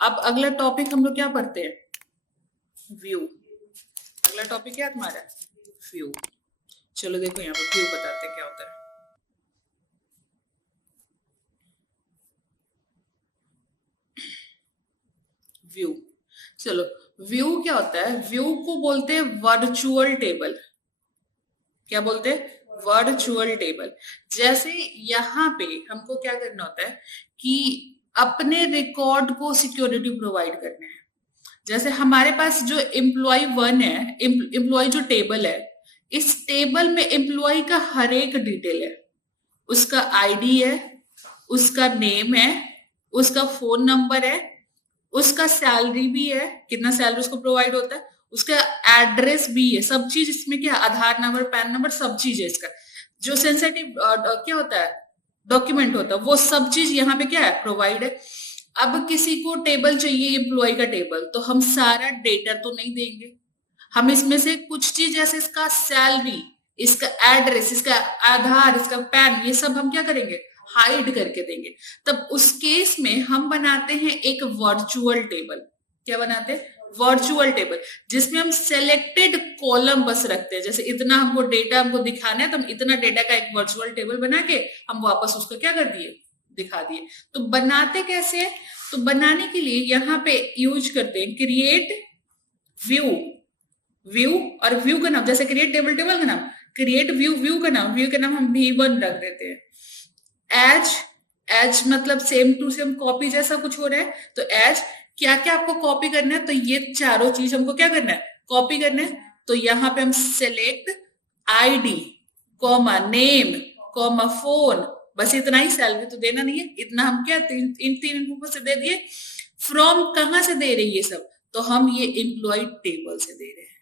अब अगला टॉपिक हम लोग क्या पढ़ते हैं, व्यू। अगला टॉपिक क्या है तुम्हारा, व्यू। चलो देखो यहाँ पर व्यू बताते हैं क्या होता है। व्यू, चलो व्यू क्या होता है, व्यू को बोलते हैं वर्चुअल टेबल। क्या बोलते हैं, वर्चुअल टेबल। जैसे यहाँ पे हमको क्या करना होता है कि अपने रिकॉर्ड को सिक्योरिटी प्रोवाइड करना है। जैसे हमारे पास जो एम्प्लॉय 1 है, एम्प्लॉय जो टेबल है, इस टेबल में एम्प्लॉय का हर एक डिटेल है। उसका आईडी है, उसका नेम है, उसका फोन नंबर है, उसका सैलरी भी है, कितना सैलरी उसको प्रोवाइड होता है, उसका एड्रेस भी है, सब चीज इसमें क्या, आधार नंबर, पैन नंबर, सब चीज है। इसका जो सेंसिटिव क्या होता है, डॉक्यूमेंट होता है, वो सब चीज यहाँ पे क्या है, प्रोवाइड है। अब किसी को टेबल चाहिए, एम्प्लॉय का टेबल, तो हम सारा डेटा तो नहीं देंगे, हम इसमें से कुछ चीज जैसे इसका सैलरी, इसका एड्रेस, इसका आधार, इसका पैन, ये सब हम क्या करेंगे, हाइड करके देंगे। तब उस केस में हम बनाते हैं एक वर्चुअल टेबल। क्या बनाते हैं, वर्चुअल टेबल, जिसमें हम सेलेक्टेड कॉलम बस रखते हैं। जैसे इतना हमको डेटा हमको दिखाना है, तो हम इतना डेटा का एक वर्चुअल टेबल बना के हम वापस उसको क्या कर दिए, दिखा दिए। तो बनाते कैसे है, तो बनाने के लिए यहाँ पे यूज करते हैं क्रिएट व्यू। व्यू और व्यू का नाम, जैसे क्रिएट टेबल, टेबल का नाम, क्रिएट व्यू, व्यू का नाम, व्यू का नाम हम V1 रख देते हैं। एज मतलब सेम टू सेम कॉपी जैसा कुछ हो रहा है, तो एज क्या क्या आपको कॉपी करना है, तो ये चारों चीज हमको क्या करना है, कॉपी करना है। तो यहाँ पे हम select ID comma name comma phone, बस इतना ही, सैलरी तो देना नहीं है, इतना हम क्या इन तीन इनपुट से दे दिए। फ्रॉम कहां से दे रहे हैं ये सब, तो हम ये एम्प्लॉय टेबल से दे रहे हैं,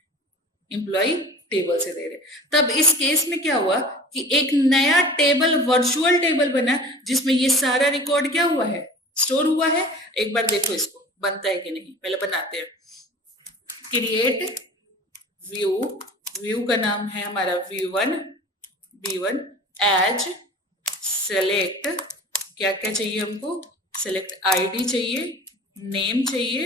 एम्प्लॉय टेबल से दे रहे। तब इस केस में क्या हुआ कि एक नया टेबल, वर्चुअल टेबल बना, जिसमें ये सारा रिकॉर्ड क्या हुआ है, स्टोर हुआ है। एक बार देखो इसको बनता है कि नहीं, पहले बनाते हैं। क्रिएट व्यू, व्यू का नाम है हमारा V1 एज सेलेक्ट, क्या क्या चाहिए हमको, सेलेक्ट आईडी चाहिए, नेम चाहिए,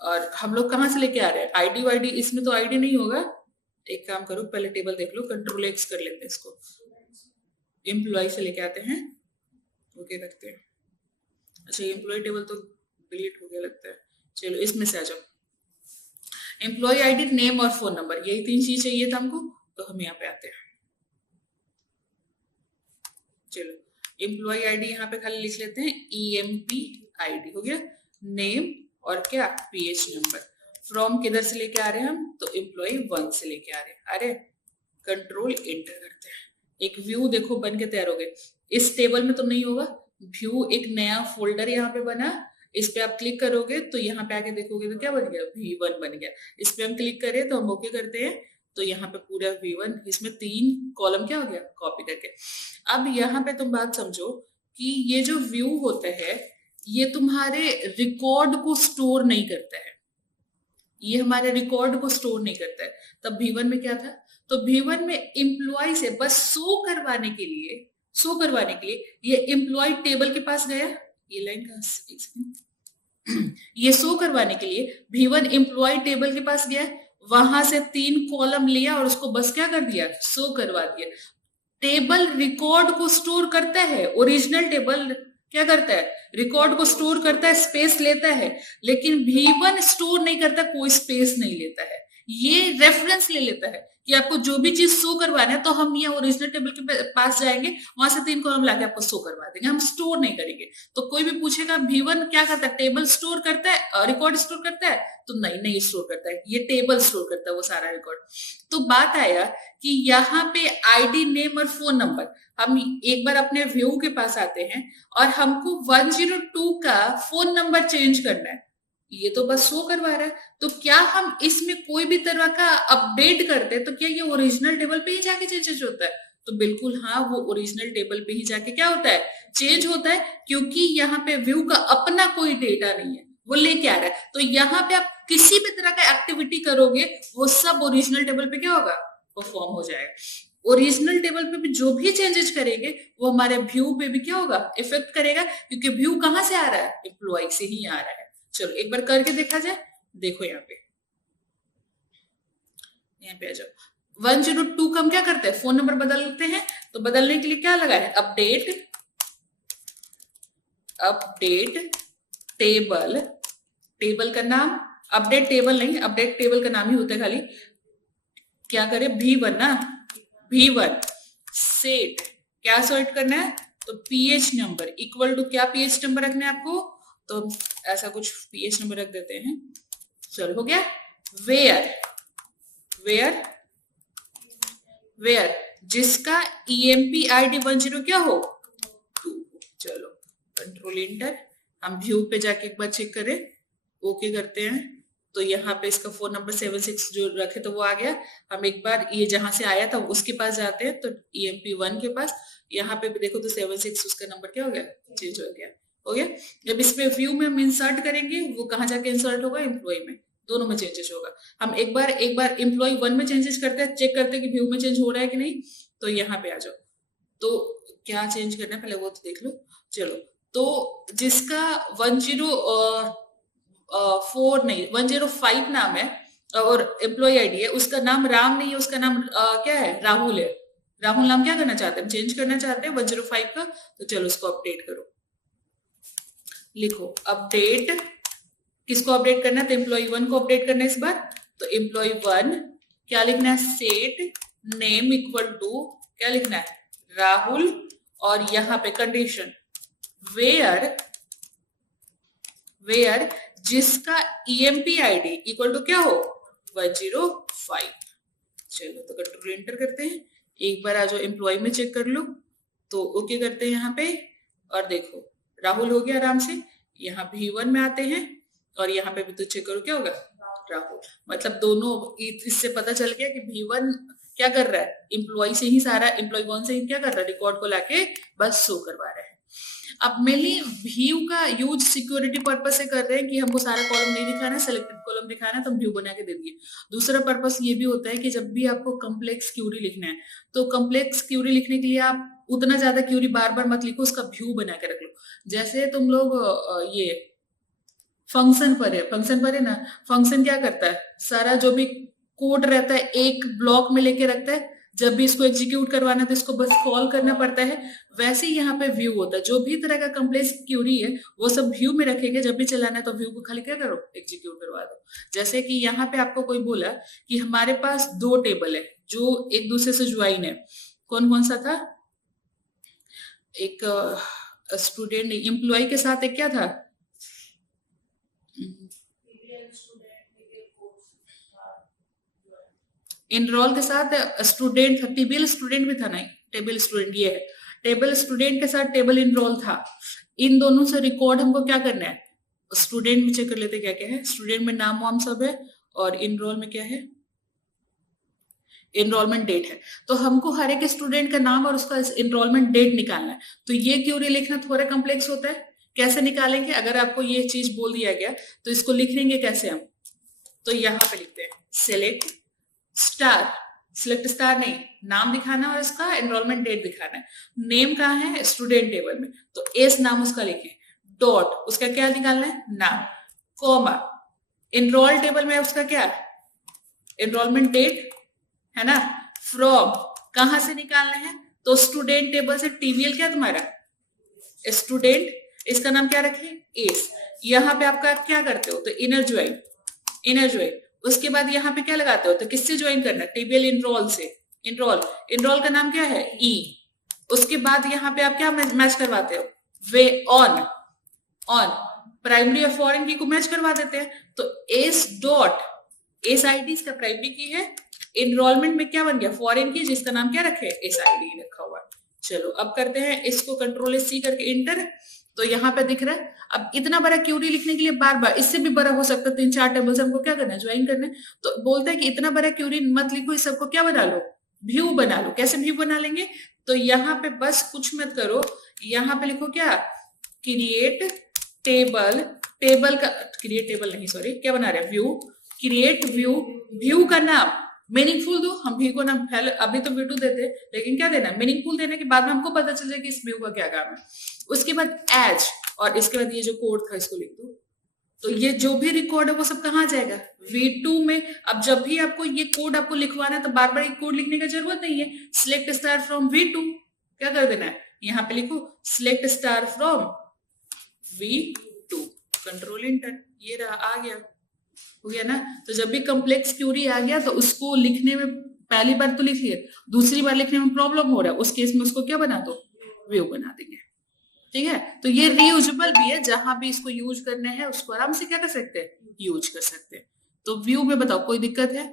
और हम लोग कहां से लेके आ रहे हैं, आईडी वाईडी, इसमें तो आईडी नहीं होगा। एक काम करो, पहले टेबल देख लो, Ctrl+X कर लेते हैं इसको, एम्प्लॉय से लेके आते हैं, ओके करते हैं। अच्छा, एम्प्लॉय टेबल तो डिलीट हो गया लगता है, चलो इसमें से आ जाओ। एम्प्लॉय आईडी, नेम और फोन नंबर, यही 3 चीज चाहिए था हमको, तो हम यहाँ पे आते हैं। चलो एम्प्लॉय आईडी यहाँ पे खाली लिख लेते हैं, EMP आईडी हो गया, नेम और क्या, PH नंबर। फ्रॉम किधर से लेके आ रहे हैं हम, तो एम्प्लॉय 1 से लेके आ रहे हैं। अरे Ctrl एंटर करते हैं, एक व्यू देखो बन के तैयार हो गए। इस टेबल में तो नहीं होगा, व्यू एक नया फोल्डर यहाँ पे बना, इस पे आप क्लिक करोगे तो यहाँ पे आके देखोगे तो क्या बन गया, V1 बन गया। इस पे हम क्लिक करें तो हम ओके करते हैं, तो यहाँ पे पूरा V1, इसमें 3 कॉलम क्या हो गया, कॉपी करके। अब यहाँ पे तुम बात समझो कि ये जो व्यू होता है, ये तुम्हारे रिकॉर्ड को स्टोर नहीं करता है, ये हमारे रिकॉर्ड को स्टोर नहीं करता है। तब V1 में क्या था, तो V1 में एम्प्लॉय से बस शो करवाने के लिए ये एम्प्लॉय टेबल के पास गया, ये लाइन का ये शो करवाने के लिए V1 एम्प्लॉय टेबल के पास गया, वहां से 3 कॉलम लिया और उसको बस क्या कर दिया, शो करवा दिया। टेबल रिकॉर्ड को स्टोर करता है, ओरिजिनल टेबल क्या करता है, रिकॉर्ड को स्टोर करता है, स्पेस लेता है, लेकिन V1 स्टोर नहीं करता, कोई स्पेस नहीं लेता है, ये रेफरेंस ले लेता है कि आपको जो भी चीज शो करवाना है, तो हम ये ओरिजिनल टेबल के पास जाएंगे, वहां से 3 कॉलम लाके आपको शो करवा देंगे, हम स्टोर नहीं करेंगे। तो कोई भी पूछेगा V1 क्या करता है, टेबल स्टोर करता है, रिकॉर्ड स्टोर करता है, तो नहीं स्टोर करता है, ये टेबल स्टोर करता है वो सारा रिकॉर्ड। तो बात आया कि यहाँ पे आईडी, नेम और फोन नंबर, हम एक बार अपने व्यू के पास आते हैं और हमको 102 का फोन नंबर चेंज करना है, ये तो बस शो करवा रहा है, तो क्या हम इसमें कोई भी तरह का अपडेट करते हैं, तो क्या ये ओरिजिनल टेबल पे ही जाके चेंज होता है, तो बिल्कुल हाँ, वो ओरिजिनल टेबल पे ही जाके क्या होता है, चेंज होता है, क्योंकि यहाँ पे व्यू का अपना कोई डेटा नहीं है, वो लेके आ रहा है। तो यहाँ पे आप किसी भी तरह का एक्टिविटी करोगे, वो सब ओरिजिनल टेबल पे क्या होगा, परफॉर्म हो जाएगा। ओरिजिनल टेबल पे भी जो भी चेंजेस करेंगे वो हमारे व्यू पे भी क्या होगा, इफेक्ट करेगा, क्योंकि व्यू कहां से आ रहा है, एम्प्लॉय से ही आ रहा है। चलो एक बार करके देखा जाए। देखो यहाँ पे आ जाओ। 102 का हम क्या करते हैं, फोन नंबर बदलते हैं, तो बदलने के लिए क्या लगा है, अपडेट टेबल। टेबल का नाम, अपडेट टेबल नहीं, अपडेट टेबल का नाम ही होता है खाली। क्या करे, V1 ना, V1 सेट, क्या सेट करना है, तो पीएच नंबर इक्वल टू, क्या पीएच नंबर रखना है आपको, तो ऐसा कुछ पीएच नंबर रख देते हैं। चलो हो गया। वेयर जिसका ईएमपी आईडी 10 क्या हो, 2। चलो कंट्रोल इंटर, हम व्यू पे जाके एक बार चेक करें, ओके करते हैं, तो यहाँ पे इसका फोन नंबर 76 जो रखे तो वो आ गया। हम एक बार ये जहां से आया था उसके पास जाते हैं, तो EMP1 के पास, यहाँ पे भी देखो तो 76 उसका नंबर क्या हो गया, चेंज हो गया। जब इसमें व्यू में हम इंसर्ट करेंगे, वो कहाँ जाके इंसर्ट होगा, एम्प्लॉय में, दोनों में चेंजेस होगा। हम एक बार एम्प्लॉय 1 में चेंजेस करते हैं, चेक करते हैं कि व्यू में चेंज हो रहा है कि नहीं, तो यहाँ पे आ जाओ। तो क्या चेंज करना है पहले वो तो देख लो। चलो, तो जिसका 105 नाम है और एम्प्लॉय आईडी है, उसका नाम राम नहीं है, उसका नाम क्या है, राहुल है। राहुल नाम क्या करना चाहते हैं, चेंज करना चाहते हैं 105 का, तो चलो उसको अपडेट करो। लिखो अपडेट, किसको अपडेट करना है, तो एम्प्लॉय 1 को अपडेट करना है इस बार। तो एम्प्लॉय 1 क्या लिखना है, सेट नेम इक्वल टू, क्या लिखना है, राहुल, और यहाँ पे कंडीशन वेयर जिसका ईएमपी आईडी इक्वल टू क्या हो, 105। चलो तो कंट्रोल एंटर करते हैं, एक बार आ जाओ एम्प्लॉय में चेक कर लो, तो ओके करते हैं यहाँ पे, और देखो राहुल हो गया आराम से। यहाँ V1 में आते हैं, और यहाँ पे भी तो चेक करो क्या होगा, राहुल। मतलब दोनों, इससे पता चल गया कि V1 क्या कर रहा है, एम्प्लॉय से ही सारा, एम्प्लॉय 1 से ही क्या कर रहा है, रिकॉर्ड को लाके बस शो करवा रहा है। अब मेनली व्यू का यूज सिक्योरिटी पर्पस से कर रहे हैं कि हमको सारा कॉलम नहीं दिखाना है, सिलेक्टेड कॉलम दिखाना है, तो हम व्यू बना के दे दिए। दूसरा पर्पस ये भी होता है कि जब भी आपको कम्प्लेक्स क्यूरी लिखना है, तो कम्प्लेक्स क्यूरी लिखने के लिए आप उतना ज्यादा क्यूरी बार बार मत लिखो, उसका व्यू बना के रख लो। जैसे तुम लोग ये फंक्शन पर है ना, फंक्शन क्या करता है, सारा जो भी कोड रहता है एक ब्लॉक में लेके रखता है, जब भी इसको एग्जीक्यूट करवाना है तो इसको बस कॉल करना पड़ता है। वैसे ही यहाँ पे व्यू होता है, जो भी तरह का कम्प्लेक्स क्यूरी है वो सब व्यू में रखेंगे, जब भी चलाना है तो व्यू को खाली क्या करो, एग्जीक्यूट करवा दो। जैसे कि यहाँ पे आपको कोई बोला कि हमारे पास 2 टेबल है जो एक दूसरे से ज्वाइन है, कौन कौन सा था, एक स्टूडेंट एम्प्लॉय के साथ एक क्या था, इनरोल के साथ स्टूडेंट था, टेबल स्टूडेंट भी था, नहीं टेबल स्टूडेंट ये है, टेबल स्टूडेंट के साथ टेबल इनरोल था। इन दोनों से रिकॉर्ड हमको क्या करना है, स्टूडेंट में चेक कर लेते क्या क्या है, स्टूडेंट में नाम वाम सब है, और इनरोल में क्या है, इनरोलमेंट डेट है। तो हमको हर एक स्टूडेंट का नाम और उसका इनरोलमेंट डेट निकालना है। तो ये क्यूरी लिखना थोड़ा कम्प्लेक्स होता है। कैसे निकालेंगे, अगर आपको ये चीज बोल दिया गया तो इसको लिख लेंगे कैसे हम, तो यहाँ पे लिखते हैं सिलेक्ट स्टार नहीं, नाम दिखाना और इसका एनरोलमेंट डेट दिखाना है। नेम कहाँ है, स्टूडेंट टेबल में, तो एस नाम उसका लिखे, डॉट उसका क्या निकालना है, नाम, कॉमा एनरोल टेबल में उसका क्या, एनरोलमेंट डेट है ना, फ्रॉम कहां से निकालना है, तो स्टूडेंट टेबल से, टीबीएल क्या तुम्हारा, स्टूडेंट, इसका नाम क्या रखे, एस। यहाँ पे आपका क्या करते हो, तो इनर ज्वाइन, उसके बाद यहाँ पे क्या लगाते हो, तो किससे ज्वाइन करना, टीबीएल इनरोल से, इनरोल का नाम क्या है, ई। उसके बाद यहाँ पे आप क्या मैच करवाते हो, वे ऑन प्राइमरी और फॉरेन की को मैच करवा देते हैं। तो एस डॉट एस आईडी इसका प्राइमरी की है, इनरोलमेंट में क्या बन गया, फॉरेन की, जिसका नाम क्या रखे, एस आईडी रखा हुआ। चलो अब करते हैं इसको कंट्रोल सी करके इंटर, तो यहाँ पे दिख रहा है। अब इतना बड़ा क्यूरी लिखने के लिए बार बार, इससे भी बड़ा हो सकता है, 3-4 टेबल से हमको क्या करना है, ज्वाइन करना है। तो बोलते हैं कि इतना बड़ा क्यूरी मत लिखो, इस सबको क्या बना लो, व्यू बना लो। कैसे व्यू बना लेंगे, तो यहाँ पे बस कुछ मत करो, यहाँ पे लिखो क्या, क्रिएट टेबल का, क्रिएट टेबल नहीं सॉरी, क्या बना रहे हैं, व्यू, क्रिएट व्यू का नाम मीनिंगफुल दो, हम व्यू को ना पहले अभी तो V2 देते, लेकिन क्या देना, मीनिंगफुल देने के बाद में हमको पता चल जाए कि इस व्यू का क्या काम है। उसके बाद एज, और इसके बाद ये जो कोड था इसको लिख दो। तो ये जो भी रिकॉर्ड है वो सब कहाँ जाएगा, V2 में। अब जब भी आपको ये कोड आपको लिखवाना है तो बार बार एक कोड लिखने की जरूरत नहीं है। सिलेक्ट स्टार फ्रॉम V2, क्या कर देना है, यहाँ पे लिखो select star from V2, control inter, ये रहा, आ गया, हो गया ना। तो जब भी कॉम्प्लेक्स क्यूरी आ गया तो उसको लिखने में पहली बार तो लिख लिया, दूसरी बार लिखने में प्रॉब्लम हो रहा है, उस केस में उसको क्या बना दो, व्यू बना देंगे। ठीक है, तो ये रीयूजेबल भी है, जहां भी इसको यूज करने हैं उसको आराम से क्या कर सकते हैं, यूज कर सकते हैं। तो व्यू में बताओ कोई दिक्कत है,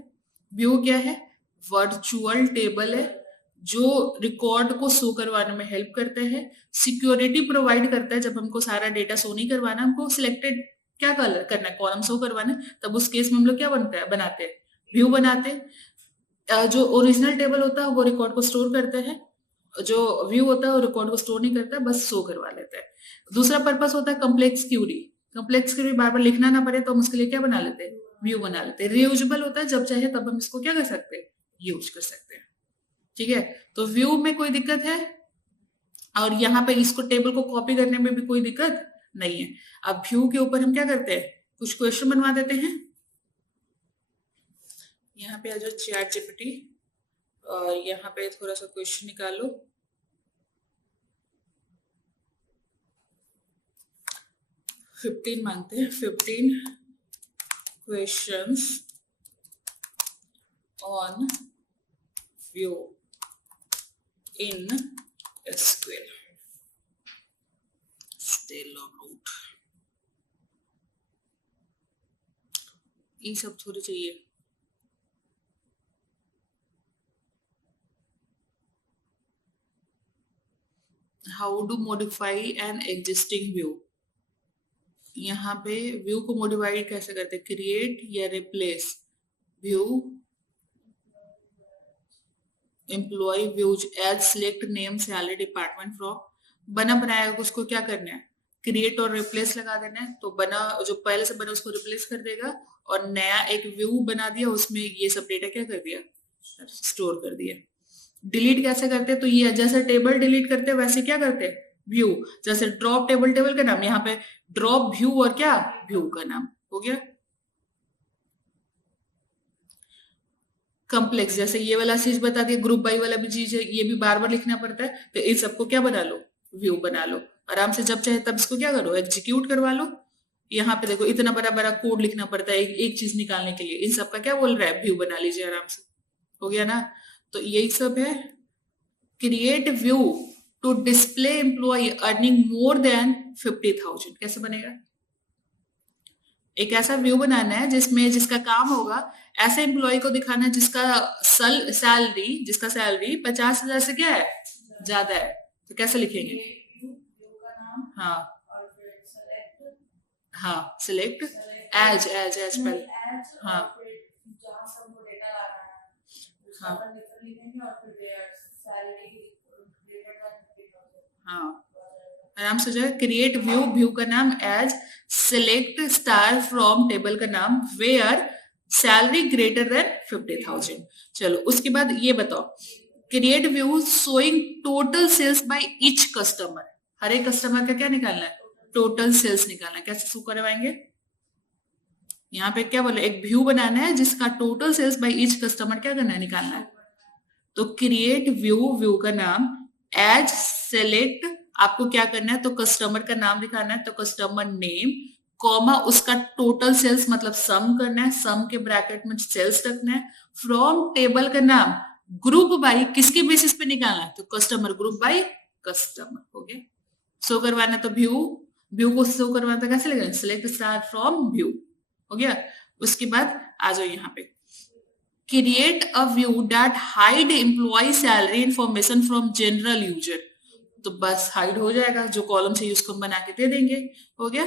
व्यू क्या है, वर्चुअल टेबल है जो रिकॉर्ड को शो करवाने में हेल्प करते हैं, सिक्योरिटी प्रोवाइड करता है। जब हमको सारा डेटा शो नहीं करवाना, हमको सिलेक्टेड क्या करना है, कॉलम शो करवाना, तब उस केस में हम लोग क्या बनाते हैं, व्यू बनाते हैं। जो ओरिजिनल टेबल होता है वो रिकॉर्ड को स्टोर करते हैं, जो व्यू होता है वो रिकॉर्ड को स्टोर नहीं करता, बस शो करवा लेता है। दूसरा पर्पस होता है कम्प्लेक्स क्यूरी, कम्प्लेक्स क्यूरी बार बार लिखना ना पड़े तो हम उसके लिए क्या बना लेते हैं, व्यू बना लेते हैं। रीयूजेबल होता है, जब चाहे तब हम इसको क्या कर सकते हैं, यूज कर सकते हैं। ठीक है, तो व्यू में कोई दिक्कत है, और यहाँ पे इसको टेबल को कॉपी करने में भी कोई दिक्कत नहीं है। अब व्यू के ऊपर हम क्या करते हैं, कुछ क्वेश्चन बनवा देते हैं। यहाँ पे आ जाओ चैट जीपीटी, और यहाँ पे थोड़ा सा क्वेश्चन निकालो। फिफ्टीन मांगते हैं, 15 questions on view in SQL, stay log out, ये सब थोड़ी चाहिए। How to modify an existing view, यहाँ पे व्यू को मॉडिफाई कैसे करते हैं, क्रिएट या replace view employ views as select name salary department from, बना बनाया उसको क्या करना है, क्रिएट और रिप्लेस लगा देना है, तो बना जो पहले से बना उसको रिप्लेस कर देगा, और नया एक व्यू बना दिया, उसमें ये सब डेटा क्या कर दिया, स्टोर कर दिया। डिलीट कैसे करते हैं, तो ये जैसे टेबल डिलीट करते हैं वैसे क्या करते हैं, व्यू, जैसे ड्रॉप टेबल, टेबल का नाम, यहाँ पे ड्रॉप व्यू और क्या, व्यू का नाम, हो गया। कॉम्प्लेक्स, जैसे ये वाला चीज बता दिया, ग्रुप बाई वाला भी चीज है, ये भी बार बार लिखना पड़ता है, तो इन सबको क्या बना लो, व्यू बना लो आराम से, जब चाहे तब इसको क्या करो, एग्जीक्यूट करवा लो। यहाँ पे देखो इतना बड़ा बड़ा कोड लिखना पड़ता है एक चीज निकालने के लिए, इन सबका क्या बोल रहा है, व्यू बना लीजिए आराम से, हो गया ना। तो यही सब है, create view to display employ earning more than 50,000, कैसे बनेगा, एक ऐसा व्यू बनाना है जिसमें जिसका काम होगा ऐसे एम्प्लॉय को दिखाना है जिसका सैलरी 50,000 से क्या है, ज्यादा है। तो कैसे लिखेंगे, हाँ हाँ, सिलेक्ट एज पहले, हाँ हाँ हाँ, आराम से जो है क्रिएट व्यू, व्यू का नाम as, select star from table का नाम वेयर सैलरी ग्रेटर देन 50,000। चलो उसके बाद ये बताओ, create view showing total sales by each customer, हर एक कस्टमर का क्या निकालना है, टोटल सेल्स निकालना है, कैसे शो करवाएंगे, यहाँ पे क्या बोले, एक व्यू बनाना है जिसका total sales by each customer क्या करना है, निकालना है। तो क्रिएट व्यू, व्यू का नाम एज, सेलेक्ट, आपको क्या करना है, तो कस्टमर का नाम दिखाना है, तो कस्टमर नेम, कॉमा उसका टोटल सेल्स मतलब सम करना है, सम के ब्रैकेट में सेल्स रखना है, फ्रॉम टेबल का नाम, ग्रुप बाय, किसके बेसिस पे निकालना है, तो कस्टमर, ग्रुप बाय कस्टमर, हो गया। शो करवाना तो व्यू, व्यू को शो करवाना तो कैसे लगेगा, सिलेक्ट स्टार फ्रॉम व्यू, हो गया। उसके बाद आ जाओ यहाँ पे, create a view that hide employ salary information from general user, तो बस हाइड हो जाएगा, जो कॉलम चाहिए उसको हम बना के दे देंगे, हो गया।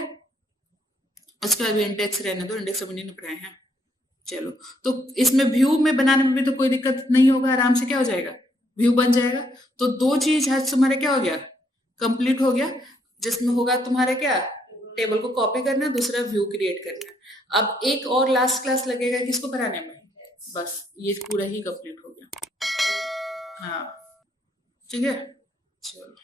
उसके बाद इंडेक्स रहने दो, इंडेक्स अभी नहीं पढ़ाए हैं। चलो, तो इसमें व्यू में बनाने में भी तो कोई दिक्कत नहीं होगा, आराम से क्या हो जाएगा, व्यू बन जाएगा। तो दो चीज है तुम्हारे क्या हो गया, कंप्लीट हो गया, जिसमें होगा तुम्हारे क्या, टेबल को कॉपी करना, दूसरा व्यू क्रिएट करना। अब एक और लास्ट क्लास लगेगा किसको पढ़ाने में, बस ये पूरा ही कंप्लीट हो गया। हाँ ठीक है, चलो।